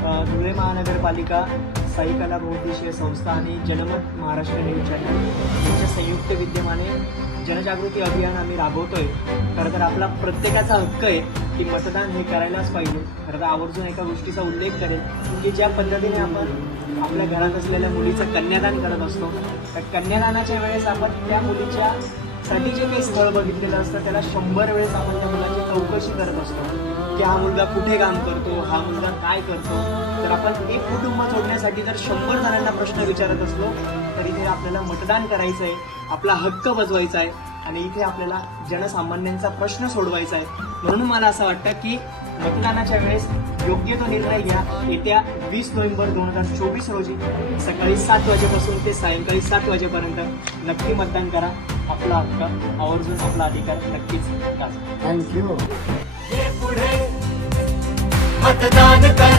धुळे महानगरपालिका, साई कला बहुउद्देशीय संस्था आणि जनमत महाराष्ट्र न्यूज चॅनल यांच्या संयुक्त विद्यमाने जनजागृती अभियान आम्ही राबवतोय. खरं तर आपला प्रत्येकाचा हक्क आहे की मतदान हे करायलाच पाहिजे. खरं तर आवर्जून एका गोष्टीचा उल्लेख करेन की ज्या पद्धतीने आपण आपल्या घरात असलेल्या मुलीचं कन्यादान करत असतो, तर कन्यादानाच्या वेळेस आपण त्या मुलीच्या साठी जे काही स्थळ बघितलेलं असतं त्याला 100 वेळेस आपण त्या मुलाची चौकशी करत असतो की हा मुलगा कुठे काम करतो, हा मुलगा काय करतो. तर आपण एक कुटुंब जोडण्यासाठी जर 100 जणांना प्रश्न विचारत असलो तर इथे आपल्याला मतदान करायचं आहे, आपला हक्क बजवायचा आहे आणि इथे आपल्याला जनसामान्यांचा प्रश्न सोडवायचा आहे. म्हणून मला असं वाटतं की मतदानाच्या वेळेस योग्य तो निर्णय घ्या. येत्या 20 नोव्हेंबर 2024 रोजी सकाळी 7 वाजेपासून ते सायंकाळी 7 वाजेपर्यंत नक्की मतदान करा. आपला हक्क, आवर्जून आपला अधिकार नक्कीच गाजवा. थँक्यू. पुढे मतदान कर.